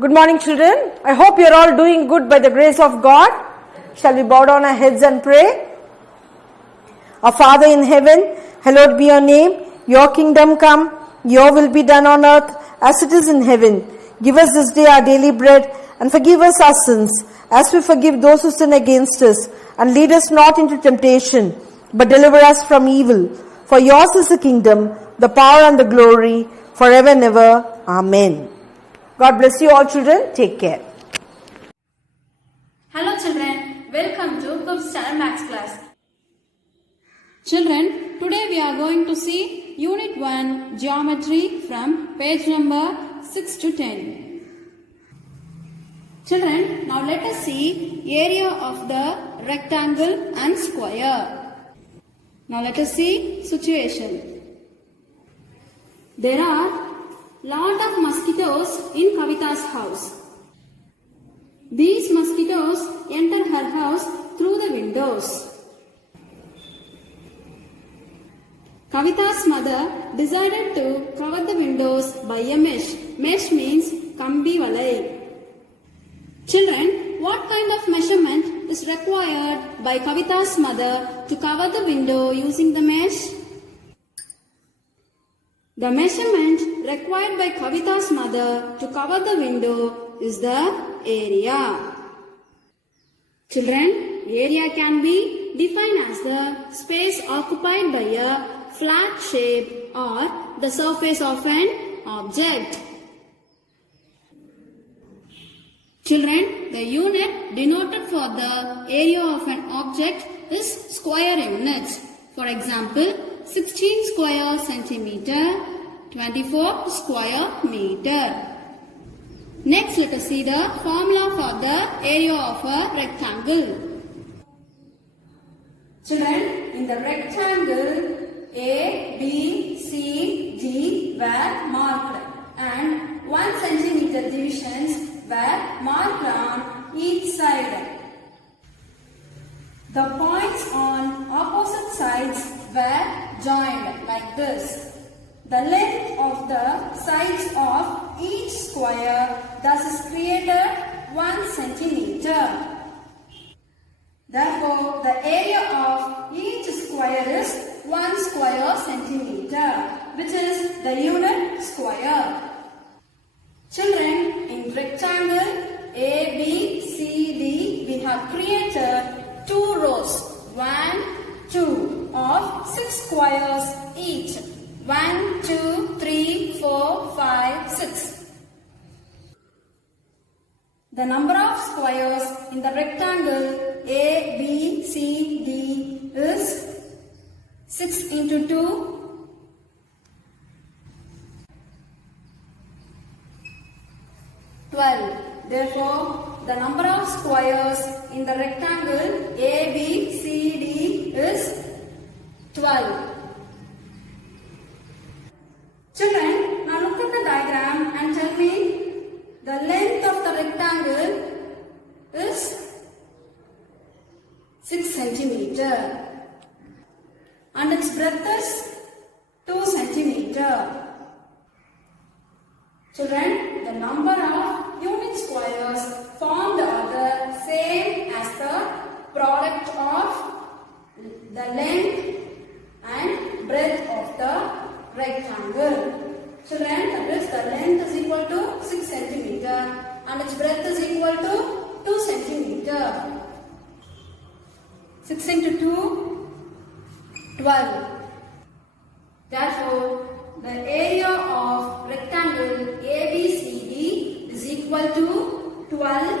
Good morning, children. I hope you are all doing good by the grace of God. Shall we bow down our heads and pray? Our Father in heaven, hallowed be your name. Your kingdom come, your will be done on earth as it is in heaven. Give us this day our daily bread and forgive us our sins as we forgive those who sin against us. And lead us not into temptation, but deliver us from evil. For yours is the kingdom, the power and the glory, forever and ever. Amen. God bless you all, children. Take care. Hello children, welcome to 5th standard maths class. Children, today we are going to see Unit 1 Geometry from page number 6 to 10. Children, now let us see area of the rectangle and square. Now let us see situation. There are lot of mosquitoes in Kavita's house. These mosquitoes enter her house through the windows. Kavita's mother decided to cover the windows by a mesh. Mesh means kambi valai. Children, what kind of measurement is required by Kavita's mother to cover the window using the mesh? The measurement required by Kavita's mother to cover the window is the area. Children, area can be defined as the space occupied by a flat shape or the surface of an object. Children, the unit denoted for the area of an object is square units. For example, 16 square centimeter, 24 square meter. Next, let us see the formula for the area of a rectangle. Children, in the rectangle, A, B, C, D were marked and 1 centimeter divisions were marked on each side. The points on opposite sides were joined like this. The length of the sides of each square thus is created 1 centimeter. Therefore, the area of each square is 1 square centimeter, which is the unit square. Children, in rectangle A, B, C, D, we have created 2 rows, 1, 2 of 6 squares each. 1, 2, 3, 4, 5, 6. The number of squares in the rectangle A, B, C, D is 6 into 2, 12. Therefore, the number of squares in the rectangle A, B, C, D is 12. Children, now look at the diagram and tell me the length of the rectangle is 6 centimeter and its breadth is 2 centimeter. Children, the number of unit squares formed are the same as the product of the length and breadth of the rectangle. Children, that is the length is equal to 6 centimeter and its breadth is equal to 2 centimeter. 6 into 2, 12. Therefore, the area of rectangle ABCD is equal to 12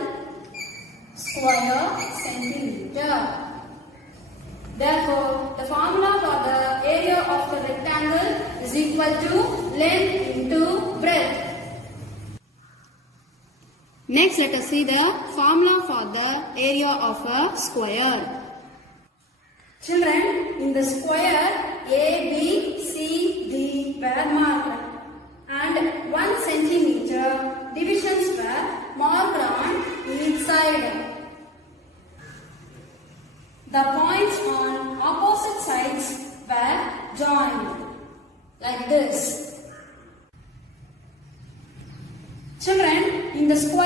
square centimeter. Therefore, the formula for the area of the rectangle is equal to length into breadth. Next, let us see the formula for the area of a square. Children, in the square A, B, C, D were marked and 1 centimeter divisions were marked on each side. The points on opposite sides were joined like this. Children, in the square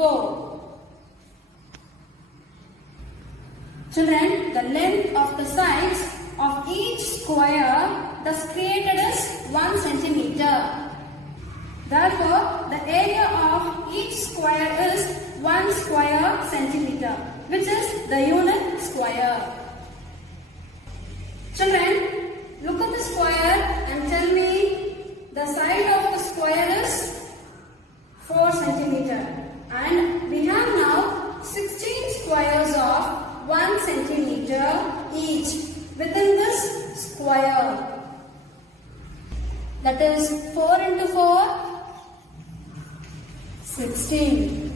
4. Children, the length of the sides of each square thus created is 1 centimeter. Therefore, the area of each square is 1 square centimeter, which is the unit square. Children, look at the square and tell me the side of the square is 4 centimeter. And we have now 16 squares of 1 centimeter each within this square. That is 4 into 4, 16.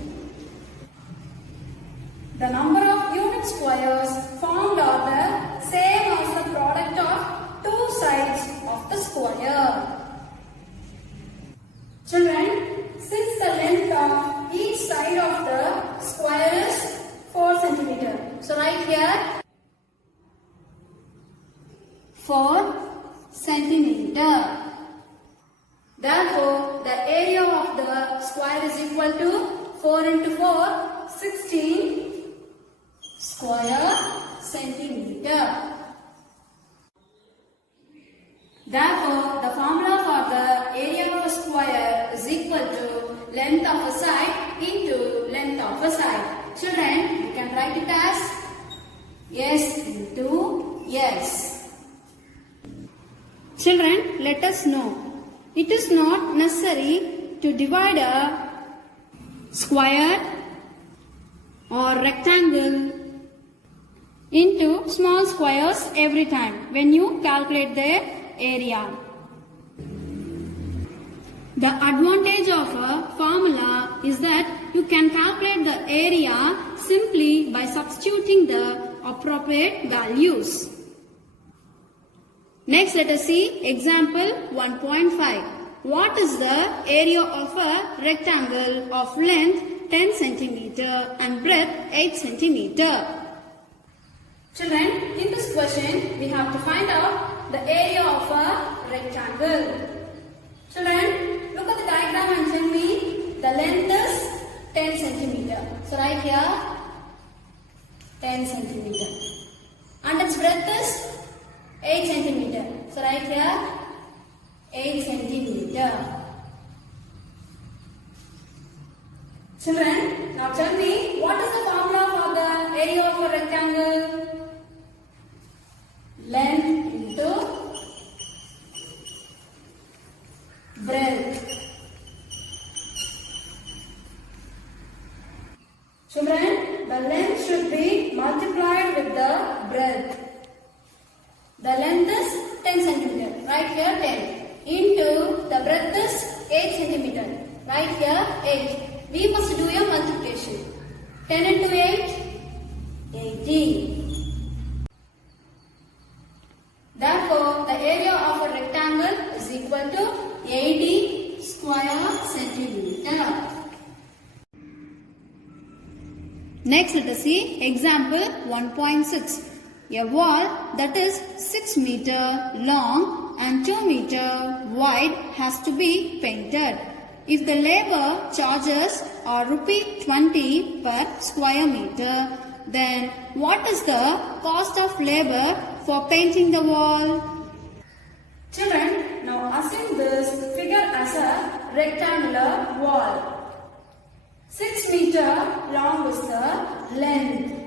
The number of unit squares formed are the same as the product of two sides of the square. Children, since the length of each side of the square is 4 centimeter, so right here 4 centimeter. Therefore, the area of the square is equal to 4 into 4, 16 square centimeter. Therefore, the formula for the area of a square is equal to length of a side into length of a side. Children, you can write it as S into S. Children, let us know. It is not necessary to divide a square or rectangle into small squares every time when you calculate their area. The advantage of a formula is that you can calculate the area simply by substituting the appropriate values. Next, let us see example 1.5. What is the area of a rectangle of length 10 cm and breadth 8 cm? Children, in this question, we have to find out the area of a rectangle. Children, look at the diagram and tell me the length is 10 cm. So, right here, 10 cm. And its breadth is 8 centimeter. So right here 8 centimeter. Children, now tell me what is the formula for the area of a rectangle? Length into breadth. Children, the length should be multiplied with the breadth. The length is 10 centimeter. Right here 10. Into the breadth is 8 centimeter. Right here 8. We must do a multiplication. 10 into 8, 80. Therefore, the area of a rectangle is equal to 80 square centimeter. Next, let us see example 1.6. A wall that is 6 meter long and 2 meter wide has to be painted. If the labor charges are ₹20 per square meter, then what is the cost of labor for painting the wall? Children, now assume this figure as a rectangular wall. 6 meter long is the length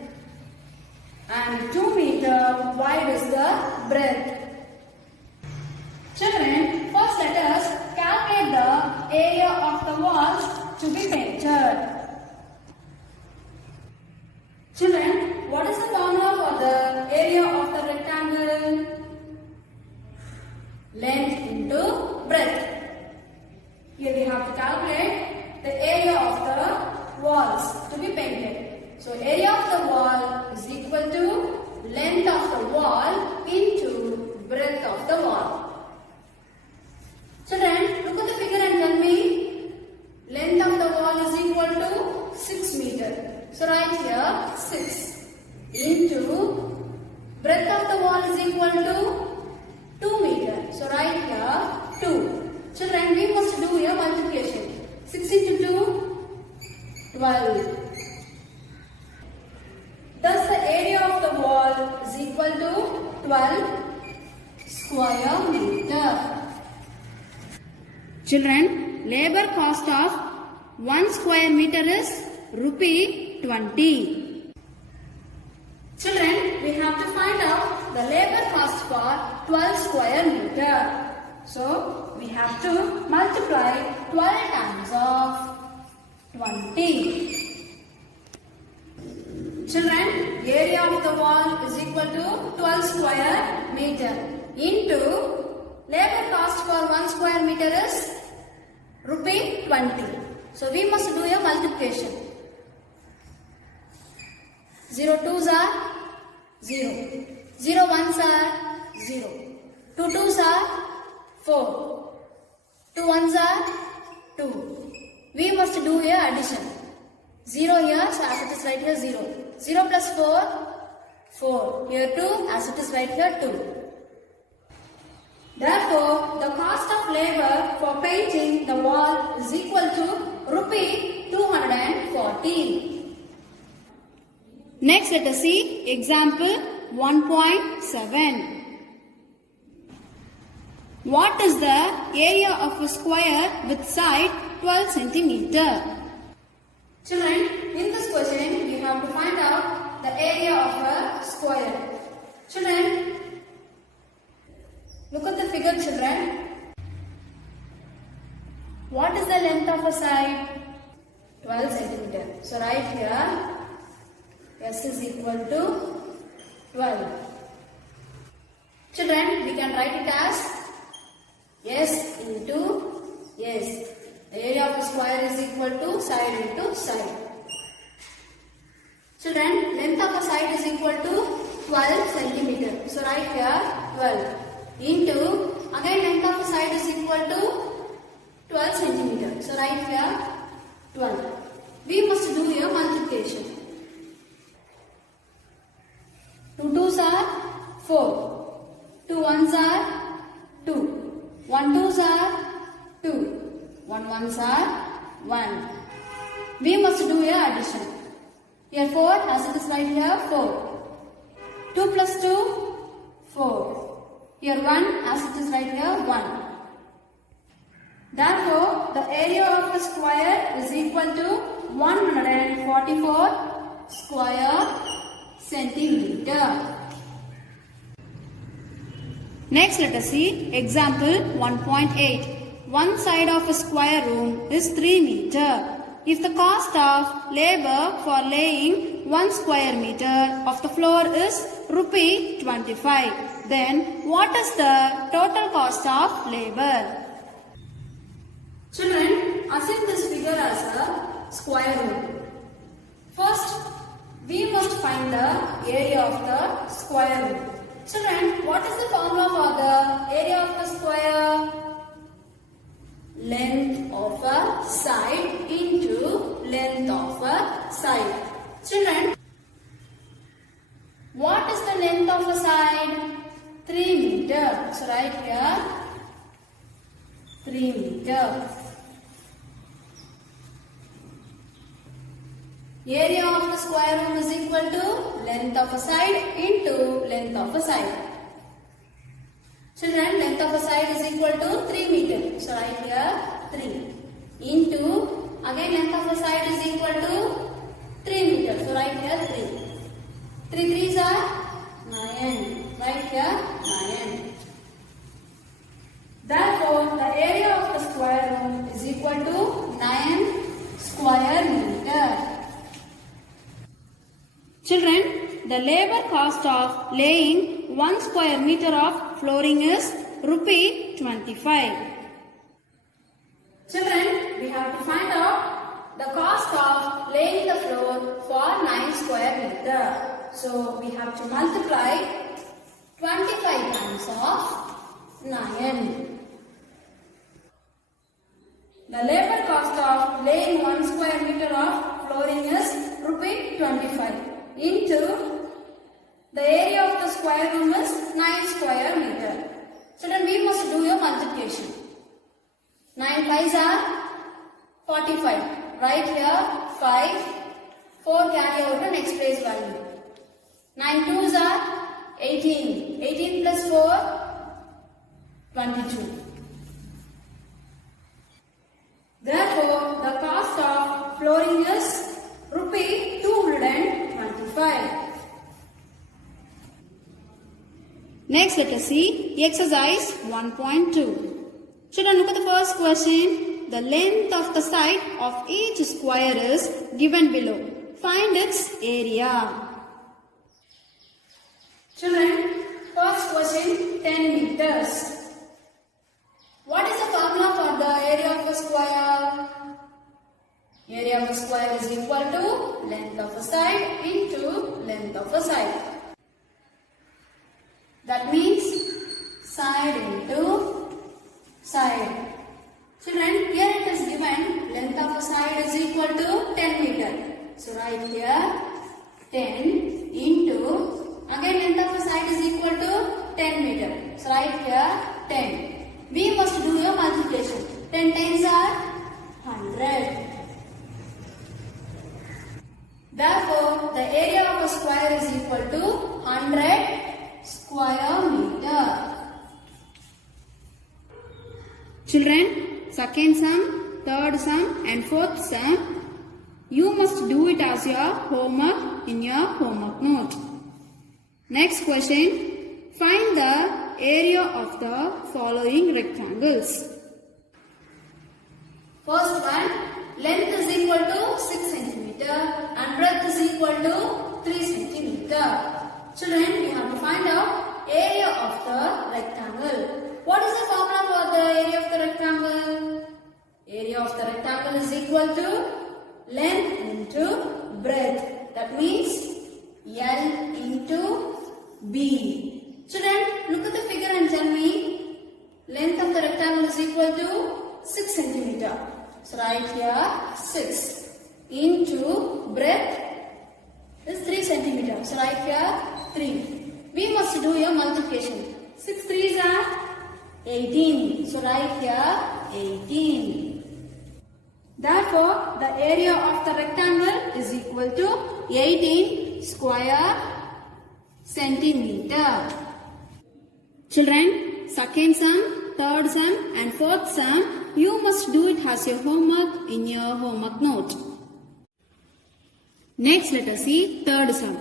and 2 meter wide is the breadth. Children, first let us calculate the area of the walls to be painted. Children, what is the formula for the area of the rectangle? Length into breadth. Here we have to calculate the area of the walls to be painted. So area of the wall is equal to length of the wall into breadth of the wall. Children, look at the figure and tell me length of the wall is equal to 6 meter. So right here 6 into breadth of the wall is equal to 2 meter. So right here 2. Children, we must do a multiplication. 6 into 2, 12. 12. Thus the area of the wall is equal to 12 square meter. Children, labor cost of 1 square meter is rupee 20. Children, we have to find out the labor cost for 12 square meter. So, we have to multiply 12 times of 20. Children, area of the wall is equal to 12 square meter into labor cost for 1 square meter is rupee 20. So, we must do a multiplication. 0 2s are 0. 0 1s are 0. 2 2s are 4. 2 1s are 2. We must do a addition. 0 here, so as it is right here 0. 0 plus 4, 4. Here 2, as it is right here 2. Therefore, the cost of labor for painting the wall is equal to rupee 240. Next, let us see example 1.7. What is the area of a square with side 12 centimeter? Children, in this question, we have to find out the area of a square. Children, look at the figure, children. What is the length of a side? 12 centimeter. So, right here, S is equal to 12. Children, we can write it as S into S. The area of a square is equal to side into side. Children, length of a side is equal to 12 centimeter. So, right here 12 into, again length of a side is equal to 12 centimeter. So, right here 12. We must do a multiplication. 2 2s are 4. 2 1s are 2. 1 2s are 2. 1 1s are 1. We must do a addition. Here 4, as it is right here 4. 2 plus 2, 4. Here 1, as it is right here 1. Therefore, the area of a square is equal to 144 square centimeter. Next, let us see example 1.8. One side of a square room is 3 meter. If the cost of labor for laying 1 square meter of the floor is rupee 25, then what is the total cost of labor? Children, assume this figure as a square room. First, we must find the area of the square room. Children, what is the formula for the area of the square? Length of a side into length of a side. Children, what is the length of a side? 3 meter. So, right here 3 meter. Area of the square room is equal to length of a side into length of a side. Children, length of a side is equal to 3 meter. So, right here 3 into, again length of a side is equal to 3 meter. So, right here 3. 3 3s are 9. Right here 9. Therefore, the area of the square room is equal to 9 square meter. Children, the labor cost of laying 1 square meter of flooring is rupee 25. Children, we have to find out the cost of laying the floor for 9 square meter. So, we have to multiply 25 times of 9. The labor cost of laying 1 square meter of flooring is rupee 25 into the area of the square room is 9 square meter. So then we must do a multiplication. 9 5s are 45. Write here 5. 4 carry out the next place value. 9 2s are 18. 18 plus 4, 22. Therefore, the cost of flooring is rupee 225. Next, let us see exercise 1.2. Children, look at the first question. The length of the side of each square is given below. Find its area. Children, first question 10 meters. What is the formula for the area of a square? Area of a square is equal to length of a side into length of a side. That means side into side. Children, here it is given length of a side is equal to 10 meter. So write here 10 into, again length of a side is equal to 10 meter. So write here 10. We must do a multiplication. 10 times are 100. Therefore, the area of a square is equal to 100 square meter. Children, second sum, third sum and fourth sum, you must do it as your homework in your homework note. Next question, find the area of the following rectangles. First one, length is equal to 6 centimeter and breadth is equal to 3 centimeter. Children, we have to find out area of the rectangle. What is the formula for the area of the rectangle? Area of the rectangle is equal to length into breadth. That means L into B. Children, look at the figure and tell me length of the rectangle is equal to 6 centimeter. So write here 6 into breadth is 3 centimeter. So write here 3. We must do a multiplication. 6 3s are 18. So write here 18. Therefore, the area of the rectangle is equal to 18 square centimeter. Children, second sum, third sum and fourth sum, you must do it as your homework in your homework note. Next, let us see third sum.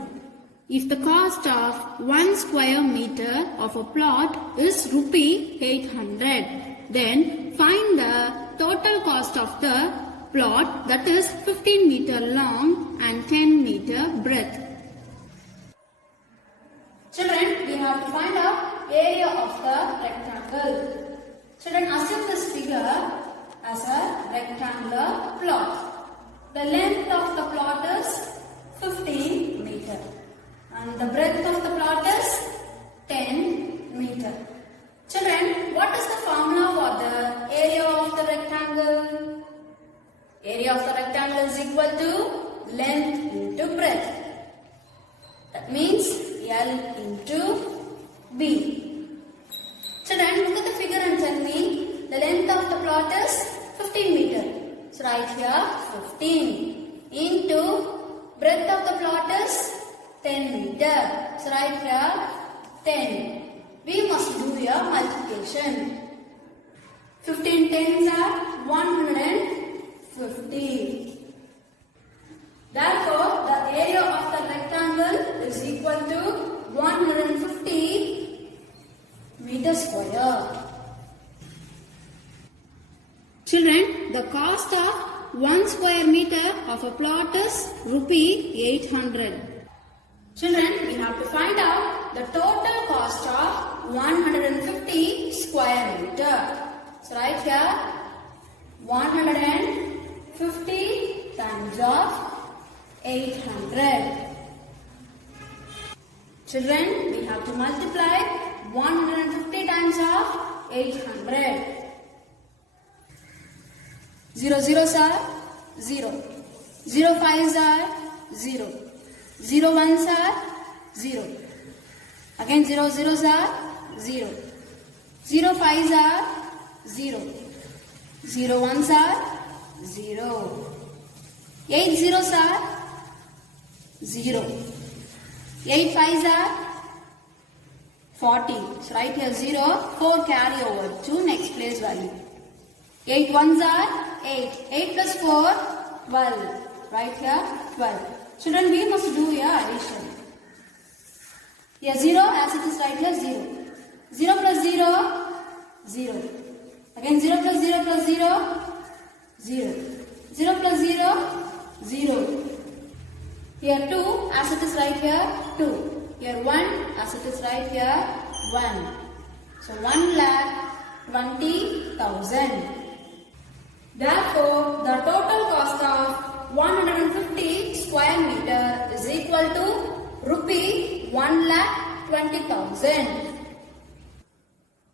If the cost of 1 square meter of a plot is rupee 800, then find the total cost of the plot, that is 15 meter long and 10 meter breadth. Children, we have to find out area of the rectangle. Children, assume this figure as a rectangular plot. The length of the plot is 15 meter and the breadth of the plot is 10 meter. Children, what is the formula for the area of the rectangle? Area of the rectangle is equal to length into breadth. That means L into B. Children, look at the figure and tell me the length of the plot is 15 meter. So write here 15 into breadth of the plot is 10 meter. So write here 10. We must do your multiplication. 15 tens are 150. Therefore, the area of the rectangle is equal to 150 meter square. Children, the cost of 1 square meter of a plot is rupee 800. Children, we have to find out the total cost of 150 square meter. So write here 150 times of 800. Children, we have to multiply 150 times of 800. 0 zeros are 0. 0 5s are 0. 0 1s are 0. Again 0 zeros are 0. 0 5s are 0. 0 1s are 0. 8 zeros are 0. 8 fives are 40. So write here 0, 4 carry over to next place value. 8 ones are 8. 8 plus 4, 12. Right here 12. Children, we must do here addition. Here 0 as it is right here 0. 0 plus 0, 0. Again 0 plus 0 plus 0, 0. 0 plus 0, 0. Here 2 as it is right here 2. Here 1 as it is right here 1. So 1,20,000. Therefore, the total cost of 150 square meter is equal to rupee 1,20,000.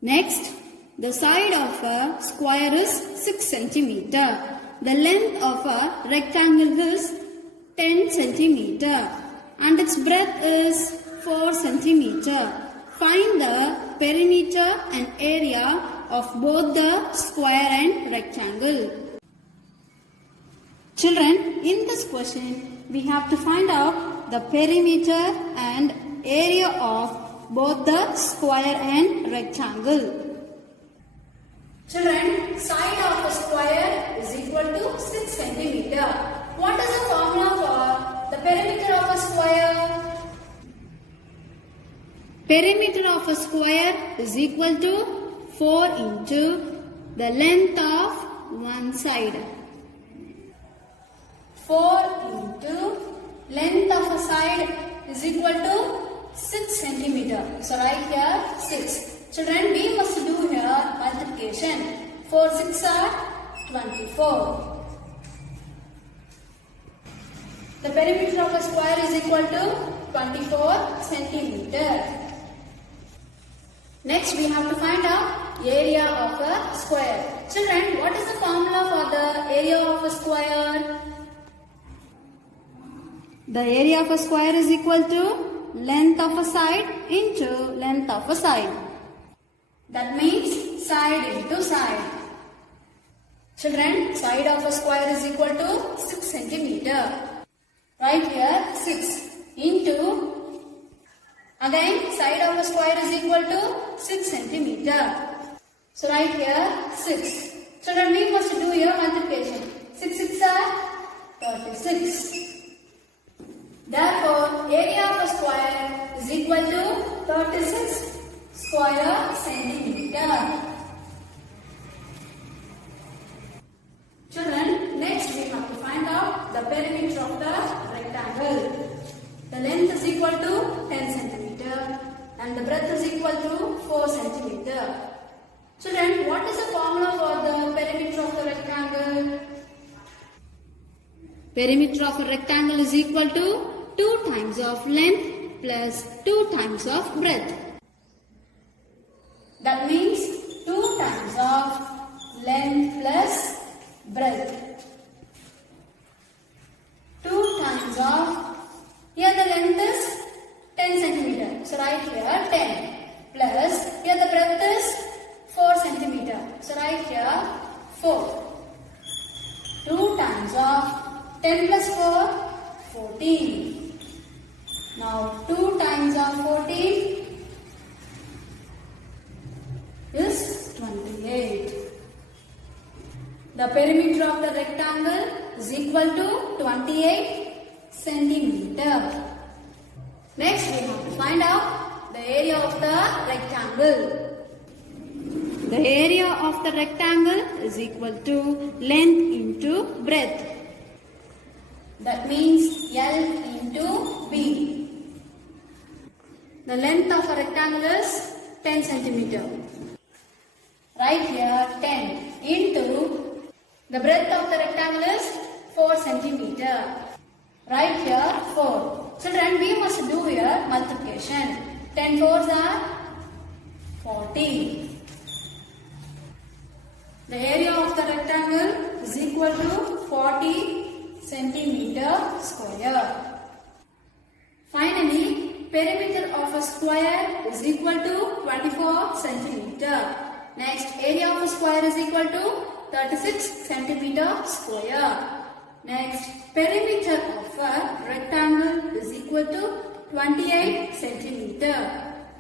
Next, the side of a square is 6 centimeter. The length of a rectangle is 10 centimeter and its breadth is 4 centimeter. Find the perimeter and area of both the square and rectangle. Children, in this question, we have to find out the perimeter and area of both the square and rectangle. Children, side of a square is equal to 6 centimeter. What is the formula for the perimeter of a square? Perimeter of a square is equal to 4 into the length of one side. 4 into length of a side is equal to 6 centimeter. So write here 6. Children, we must do here multiplication. 4 6 are 24. The perimeter of a square is equal to 24 centimeter. Next, we have to find out area of a square. Children, what is the formula for the area of a square? The area of a square is equal to length of a side into length of a side. That means side into side. Children, side of a square is equal to 6 centimeter. Right here 6 into, again side of a square is equal to 6 centimeter. So right here 6. Children, we must do here multiplication. 6 6 are 36. Therefore, area of a square is equal to 36 square centimeter. Children, next we have to find out the perimeter of the rectangle. The length is equal to 10 centimeter and the breadth is equal to 4 centimeter. Children, what is the formula for the perimeter of the rectangle? Perimeter of a rectangle is equal to 2 times of length plus 2 times of breadth. That means 2 times of length plus breadth. 2 times of, here the length is 10 centimeter. So write here 10 plus, here the breadth is 4 centimeter. So write here 4. 2 times of 10 plus 4, 14. Now 2 times of 14 is 28. The perimeter of the rectangle is equal to 28 centimeter. Next we have to find out the area of the rectangle. The area of the rectangle is equal to length into breadth. That means L into B. The length of a rectangle is 10 centimeter. Right here 10 into the breadth of the rectangle is 4 centimeter. Right here 4. Children, we must do here multiplication. 10 fours are 40. The area of the rectangle is equal to 40 centimeter square. Finally, perimeter of a square is equal to 24 centimeter. Next, area of a square is equal to 36 centimeter square. Next, perimeter of a rectangle is equal to 28 centimeter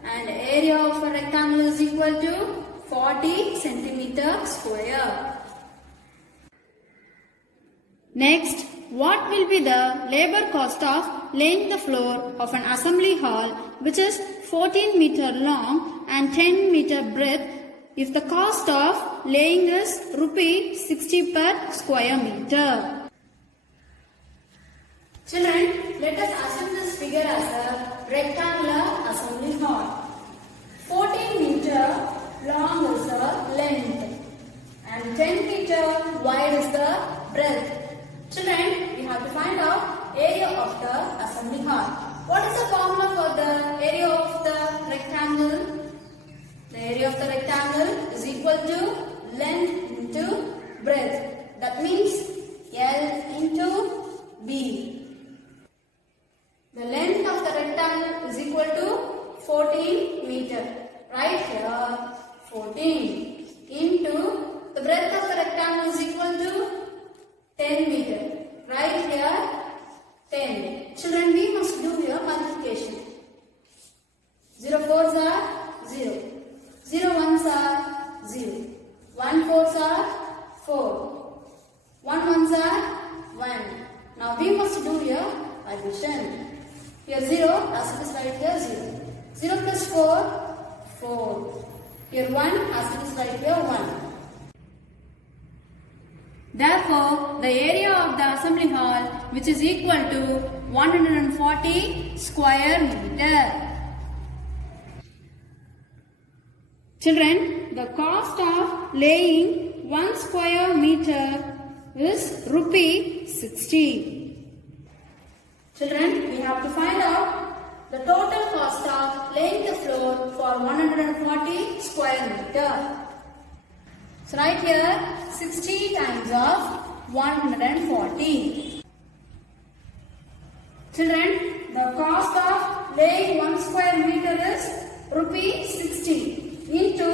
and area of a rectangle is equal to 40 centimeter square. Next, what will be the labor cost of laying the floor of an assembly hall which is 14 meter long and 10 meter breadth if the cost of laying is rupee 60 per square meter? Children, let us assume this figure as a rectangular assembly hall. 14 meter long is the length and 10 meter wide is the breadth. Children, we have to find out area of the assembly hall. What is the formula for the area of the rectangle? The area of the rectangle is equal to length into breadth. That means L into B. The length of the rectangle is equal to 14 meter. Right here 14 into the breadth of the rectangle is equal to 10 meter. Right here 10. Children, we must do your multiplication. 0 4s are 0. 0 1s are 0. 1 4s are 4. 1 1s are 1. Now we must do your addition. Here 0, as it is right here 0. 0 plus 4, 4. Here 1, as it is right here 1. Therefore, the area of the assembly hall which is equal to 140 square meter. Children, the cost of laying 1 square meter is rupee 60. Children, we have to find out the total cost of laying the floor for 140 square meter. So right here 60 times of 140. Children, the cost of laying 1 square meter is rupee 60 into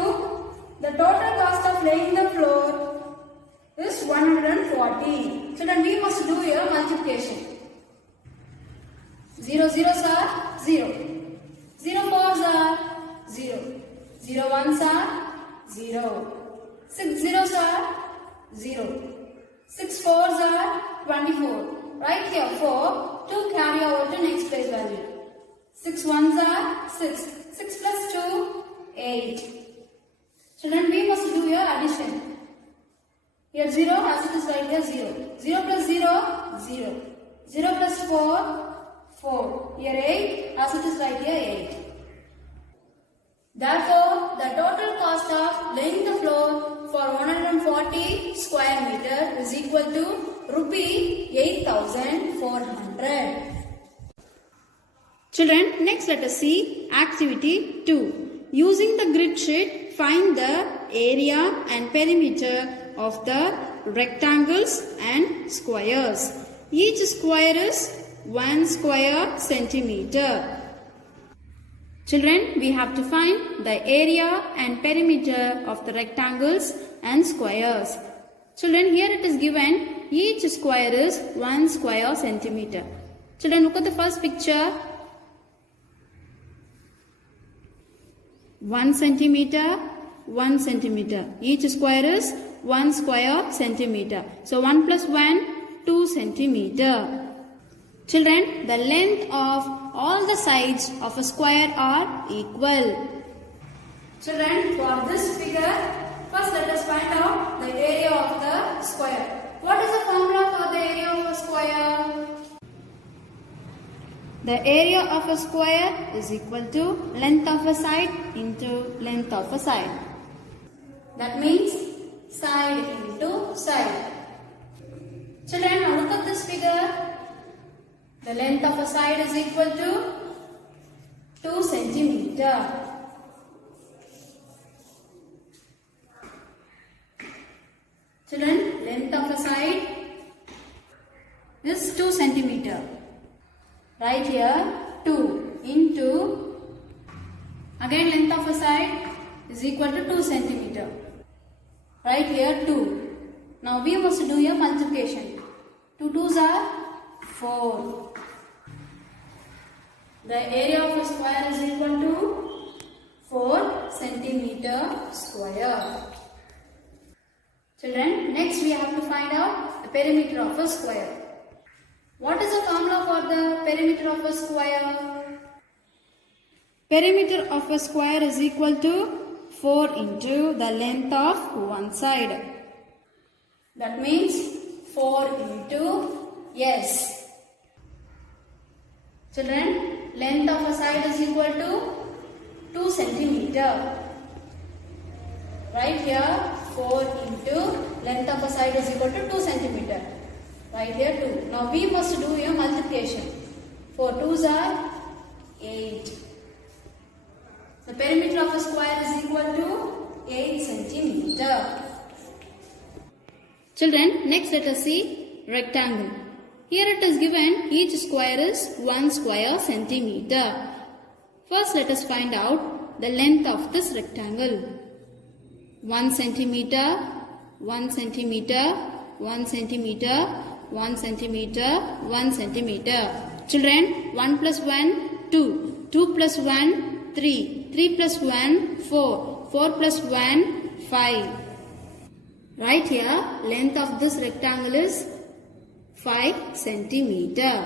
the total cost of laying the floor is 140. Children, we must do your multiplication. 0 zeros are 0. 0 4s are 0. 0 1s are 0. 6 zeros are 0. 6 4s are 24. Right here 4. 2 carry over to next place value. 6 1s are 6. 6 plus 2, 8. Children, we must do your addition. Here 0, as it is right here 0. 0 plus 0, 0. 0 plus 4, 4. Here 8, as it is right here 8. Therefore, the total cost of laying the floor for 140 square meter is equal to rupee 8,400. Children, next let us see activity 2. Using the grid sheet, find the area and perimeter of the rectangles and squares. Each square is 1 square centimeter. Children, we have to find the area and perimeter of the rectangles and squares. Children, here it is given each square is 1 square centimeter. Children, look at the first picture. 1 centimeter, 1 centimeter. Each square is 1 square centimeter. So 1 plus 1, 2 centimeter. Children, the length of all the sides of a square are equal. Children, for this figure, first let us find out the area of the square. What is the formula for the area of a square? The area of a square is equal to length of a side into length of a side. That means side into side. Children, now look at this figure. The length of a side is equal to 2 centimeter. Children, length of a side is 2 centimeter. Right here 2 into, again length of a side is equal to 2 centimeter. Right here 2. Now we must do a multiplication. 2 2s are 4. The area of a square is equal to 4 centimeter square. Children, next we have to find out the perimeter of a square. What is the formula for the perimeter of a square? Perimeter of a square is equal to 4 into the length of one side. That means 4 into S. Children, length of a side is equal to 2 centimeter. Right here 4 into length of a side is equal to 2 centimeter. Right here 2. Now we must do a multiplication. 4 2s are 8. The perimeter of a square is equal to 8 centimeter. Children, next let us see rectangle. Here it is given each square is 1 square centimeter. First let us find out the length of this rectangle. 1 centimeter, 1 centimeter, 1 centimeter, 1 centimeter, 1 centimeter. Children, 1 plus 1, 2. 2 plus 1, 3. 3 plus 1, 4. 4 plus 1, 5. Right here, length of this rectangle is 5 centimeter.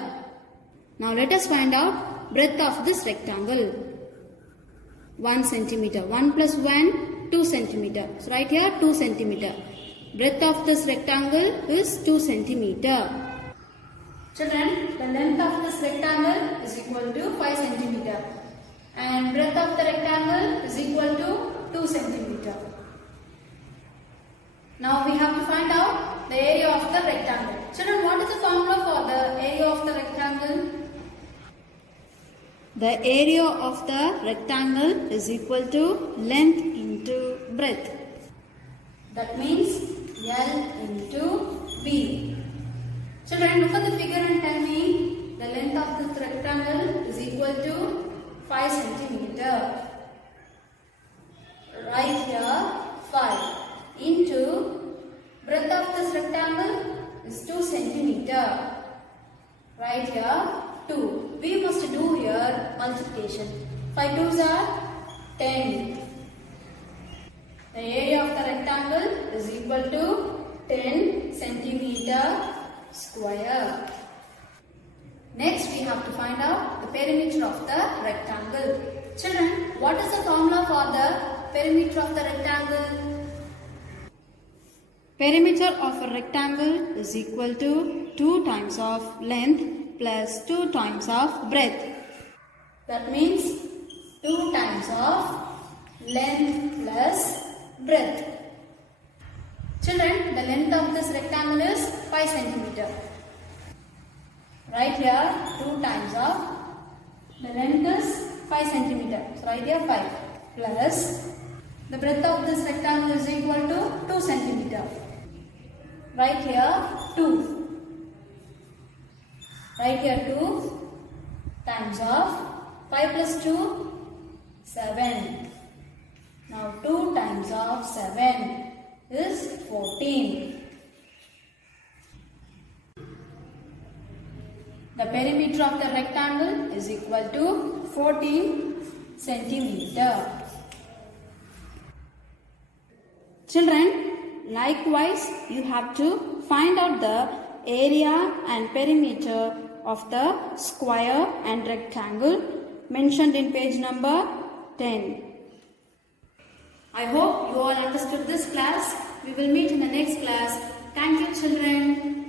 Now let us find out breadth of this rectangle. 1 centimeter. 1 plus 1, 2 centimeter. So right here 2 centimeter. Breadth of this rectangle is 2 centimeter. Children, the length of this rectangle is equal to 5 centimeter. And breadth of the rectangle is equal to 2 centimeter. Now we have to find out the area of the rectangle. Children, what is the formula for the area of the rectangle? The area of the rectangle is equal to length into breadth. That means L into B. Children, look at the figure and tell me the length of this rectangle is equal to 5 centimeter. Right here 5 into breadth of this rectangle is 2 centimeter. Right here 2. We must do here multiplication. 5 2s are 10. The area of the rectangle is equal to 10 centimeter square. Next we have to find out the perimeter of the rectangle. Children, what is the formula for the perimeter of the rectangle? Perimeter of a rectangle is equal to 2 times of length plus 2 times of breadth. That means 2 times of length plus breadth. Children, the length of this rectangle is 5 centimeter. Right here 2 times of the length is 5 centimeter. So right here 5 plus the breadth of this rectangle is equal to 2 centimeter. Right here 2. Right here 2 times of 5 plus 2, 7. Now 2 times of 7 is 14. The perimeter of the rectangle is equal to 14 centimeter. Children, likewise you have to find out the area and perimeter of the square and rectangle mentioned in page number 10. I hope you all understood this class. We will meet in the next class. Thank you, children.